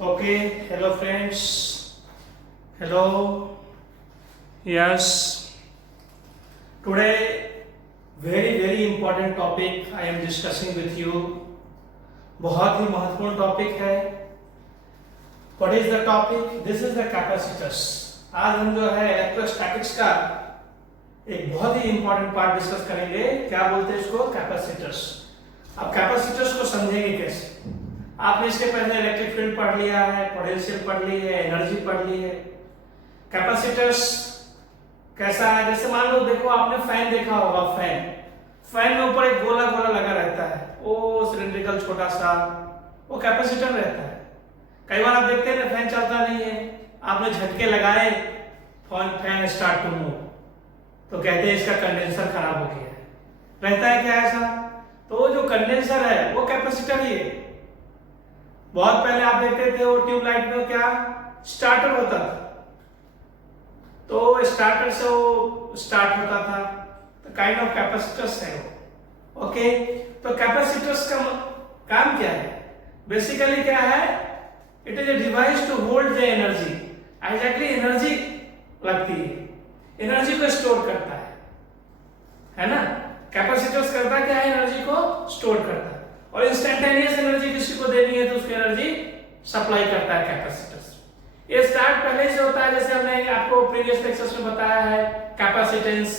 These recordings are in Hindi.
Okay, hello friends. Hello. Yes. Today, very important topic I am discussing with you. बहुत ही महत्वपूर्ण टॉपिक है. What is the topic? This is the capacitors. आज हम जो है इलेक्ट्रोस्टैटिक्स का एक बहुत ही इंपॉर्टेंट पार्ट डिस्कस करेंगे. क्या बोलते हैं इसको? कैपेसिटर्स. अब कैपेसिटर्स को समझेंगे कैसे? आपने इसके पहले इलेक्ट्रिक फील्ड पढ़ लिया है, पोटेंशियल पढ़ ली है, एनर्जी पढ़ ली है. कैपेसिटर्स कैसा है? जैसे मान लो, देखो आपने फैन देखा होगा. फैन में ऊपर एक गोला गोला लगा रहता है, वो सिलिंड्रिकल छोटा सा, वो कैपेसिटर रहता है. कई बार आप देखते हैं फैन चलता नहीं है, आपने झटके लगाए, फैन स्टार्ट टू मूव, तो कहते हैं इसका कंडेंसर खराब हो गया है. रहता है क्या ऐसा? तो जो कंडेंसर है वो कैपेसिटर ही है. बहुत पहले आप देखते थे वो ट्यूबलाइट में क्या स्टार्टर होता था, तो स्टार्टर से वो स्टार्ट होता था. तो काइंड ऑफ कैपेसिटर्स है वो. ओके, तो कैपेसिटर्स का काम क्या है? बेसिकली क्या है? It is a device to hold the energy. Exactly energy लगती है, एनर्जी को स्टोर करता है ना. कैपेसिटर्स करता क्या है? एनर्जी को स्टोर करता है. और इंस्टेंटेनियस एनर्जी किसी को देनी है तो उसकी एनर्जी सप्लाई करता है कैपेसिटर्स. ये स्टार्ट पहले से होता है, जैसे हमने आपको प्रीवियस लेक्चर्स में बताया है. Capacitance,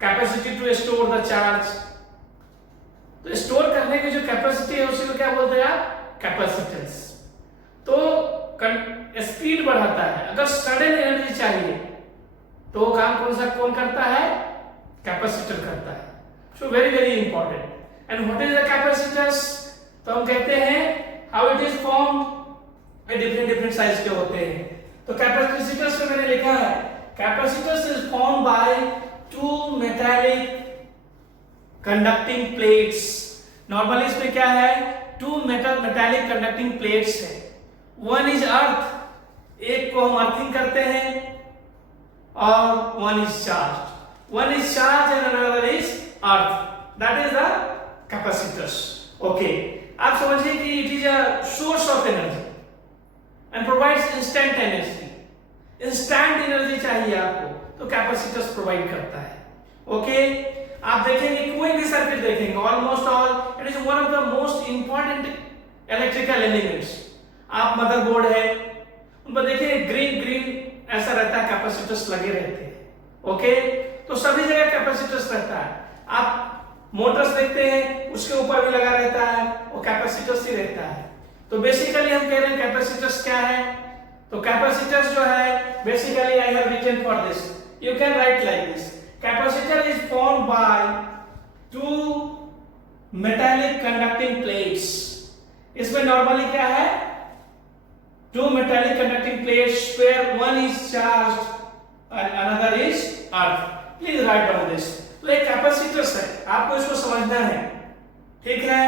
capacity to store the charge. तो स्टोर करने की जो कैपेसिटी है उसी को क्या बोलते हैं आप? कैपेसिटेंस. तो स्पीड बढ़ाता है. अगर सडन एनर्जी चाहिए तो वो काम कौन करता है? कैपेसिटर करता है. So very important. And what is the capacitors? तो हम कहते हैं how it is formed. different size के होते हैं. तो कैपेसिटर्स में मैंने लिखा है capacitors is formed by two metallic conducting plates. Normally इसमें क्या है? two metallic conducting plates है. one is earth, एक को हम अर्थिंग करते हैं, और one is charged. One is charged and another is earth. That is the capacitors. Okay, आप समझिए कि it is a source of energy and provides instant energy. Instant energy चाहिए आपको तो कैपेसिटर्स प्रोवाइड करता है. ओके, आप देखेंगे कोई भी सर्किट देखेंगे, almost all it is one of the most important electrical elements. आप मदरबोर्ड है, उन पर देखिए ग्रीन ऐसा रहता है, कैपेसिटर्स लगे रहते हैं. ओके, तो सभी जगह कैपेसिटर्स रहता है. आप मोटर्स देखते हैं, उसके ऊपर भी लगा रहता है, वो कैपेसिटर्स ही रहता है. तो बेसिकली हम कह रहे हैं कैपेसिटर्स क्या है? तो कैपेसिटर्स जो है basically I have written for this, you can write like this. Capacitor is formed by two metallic conducting plates. इसमें नॉर्मली क्या है? Two metallic conducting plates where one is charged and another is earth. Please write down this. तो एक कैपेसिटर्स है, आपको इसको समझना है. ठीक है?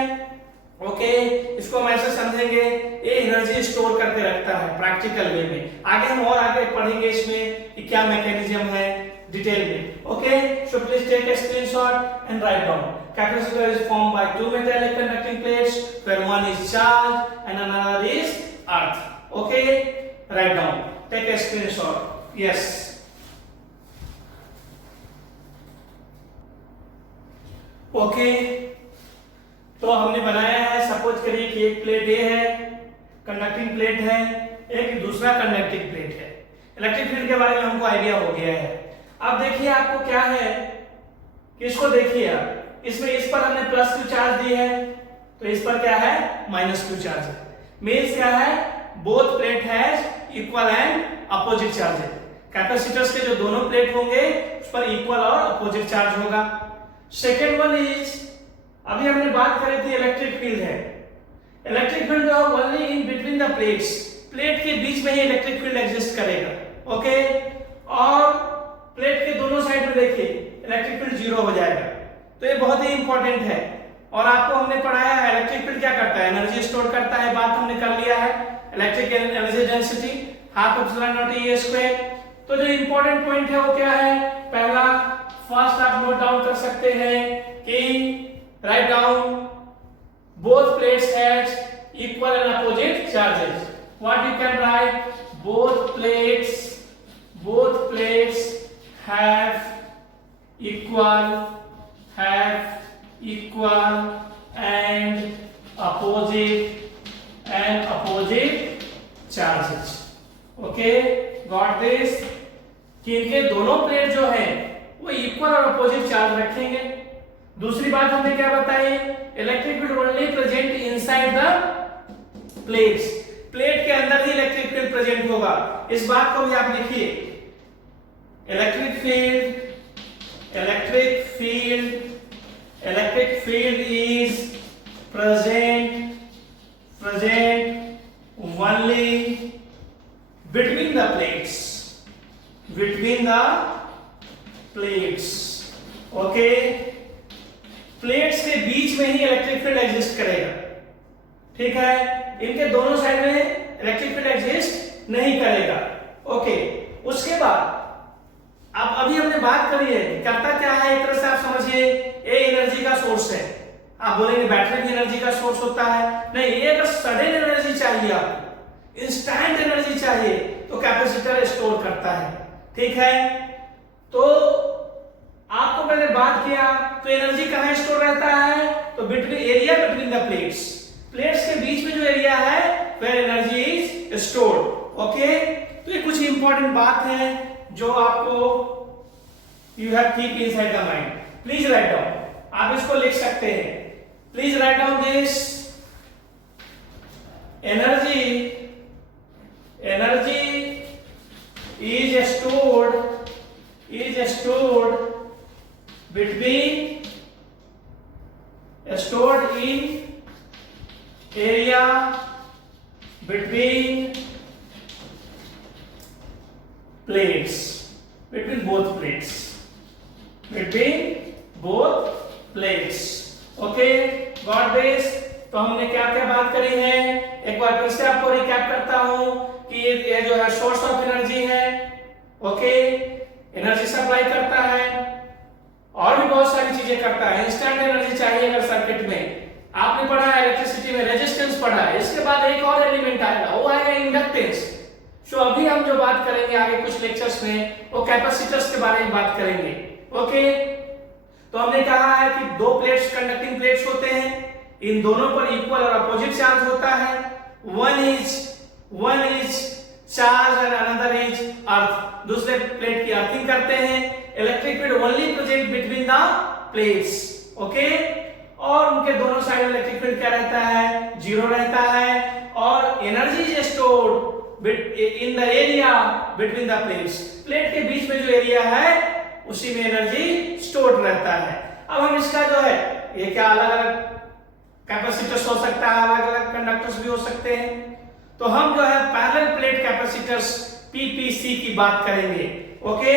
ओके, इसको हम ऐसे समझेंगे, ये एनर्जी स्टोर करके रखता है प्रैक्टिकल वे में. आगे पढ़ेंगे इसमें कि क्या मैकेनिज्म है डिटेल में. Okay, so please take a screenshot and write down. Capacitor is formed by two metallic conducting plates where one is charge and another is earth. Okay, write down, take a screenshot. Yes. Okay, तो हमने बनाया है, सपोज करिए कि एक प्लेट ए है, कंडक्टिंग प्लेट है, एक दूसरा कंडक्टिंग प्लेट है. इलेक्ट्रिक फील्ड के बारे में हमको आइडिया हो गया है. अब देखिए आपको क्या है कि इसको देखिए आप, इसमें इस पर हमने प्लस क्यू चार्ज दी है, तो इस पर क्या है? माइनस क्यू चार्ज है. मींस क्या है? Both plate has equal and opposite charge है. कैपेसिटर्स के जो दोनों प्लेट होंगे उस पर इक्वल और अपोजिट चार्ज होगा. सेकेंड वन इज, अभी हमने बात करी थी इलेक्ट्रिक फील्ड है. इलेक्ट्रिक फील्ड जो है only in between the plates, plate के बीच में ही इलेक्ट्रिक फील्ड एग्जिस्ट करेगा. ओके, और प्लेट के दोनों साइड में देखिए इलेक्ट्रिक फील्ड जीरो हो जाएगा. तो ये बहुत ही इंपॉर्टेंट है. और आपको हमने पढ़ाया है इलेक्ट्रिक फील्ड क्या करता है? एनर्जी स्टोर करता है. बात हमने कर लिया है. Electric energy density half epsilon not E square. तो जो इंपॉर्टेंट पॉइंट है वो क्या है? पहला, फर्स्ट आप नोट डाउन कर सकते हैं कि write down both plates has equal and opposite charges. what you can write? Both plates have equal and opposite charges. Okay, got this? कि इनके दोनों प्लेट जो है वो इक्वल और अपोजिट चार्ज रखेंगे। दूसरी बात हमने क्या बताई? Electric field only present inside the plates, plate के अंदर ही इलेक्ट्रिक फील्ड प्रेजेंट होगा। इस बात को भी आप लिखिए, electric field is present only between the plates, okay? Plates के बीच में ही इलेक्ट्रिक फील्ड एग्जिस्ट करेगा, ठीक है? इनके दोनों साइड में इलेक्ट्रिक फील्ड एग्जिस्ट नहीं करेगा, ओके? उसके बाद अब अभी हमने बात करी है कि करता क्या है, एक तरह से आप समझिए ये एनर्जी का सोर्स है। आप बोलेंगे बैटरी भी एनर्जी का सोर्स होता है, नहीं, ये अगर सडन एनर्जी चाहिए, आपको इंस्टेंट एनर्जी चाहिए तो कैपेसिटर स्टोर करता है, ठीक है? तो आपको मैंने बात किया तो एनर्जी कहां स्टोर रहता है? तो बिटवीन द प्लेट्स के बीच में जो एरिया है where energy is stored, okay? तो ये कुछ इंपॉर्टेंट बात है जो आपको you have keep inside the mind. Please write down, आप इसको लिख सकते हैं। Please write down this. Energy is stored in area between both plates, okay? Got this? तो हमने क्या क्या बात करी है, एक बार फिर से आपको रिकैप करता हूं कि ये जो है सोर्स ऑफ एनर्जी है, ओके? एनर्जी सप्लाई करता है और भी बहुत सारी चीजें करता है। इंस्टेंट एनर्जी चाहिए अगर सर्किट में, आपने पढ़ा है इलेक्ट्रिसिटी में रेजिस्टेंस पढ़ा है। इसके बाद एक और एलिमेंट आएगा, वो आएगा इंडक्टेंस। तो अभी हम जो बात करेंगे आगे कुछ लेक्चर्स में वो कैपेसिटर्स के बारे में बात करेंगे, ओके? तो हमने कहा है कि दो प्लेट्स कंडक्टिंग प्लेट्स होते हैं, इन दोनों पर इक्वल और अपोजिट चार्ज होता है। One is charge and another is earth. दूसरे प्लेट की अर्थिंग करते हैं। Electric field only present between the plates, okay? और उनके दोनों साइड इलेक्ट्रिक फील्ड क्या रहता है? जीरो रहता है। और energy is stored in the area between the plates, plate के बीच में जो एरिया है उसी में एनर्जी स्टोर्ड रहता है। अब हम इसका जो है ये क्या अलग अलग कैपेसिटर्स हो सकता है, अलग अलग कंडक्टर्स भी हो सकते हैं। तो हम जो है पैरेलल प्लेट कैपेसिटर्स पीपीसी की बात करेंगे, okay?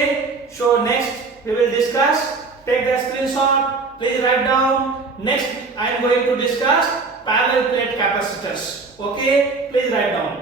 So next we will discuss, take the screenshot, please write down. Next I am going to discuss parallel plate capacitors, okay? Please write down.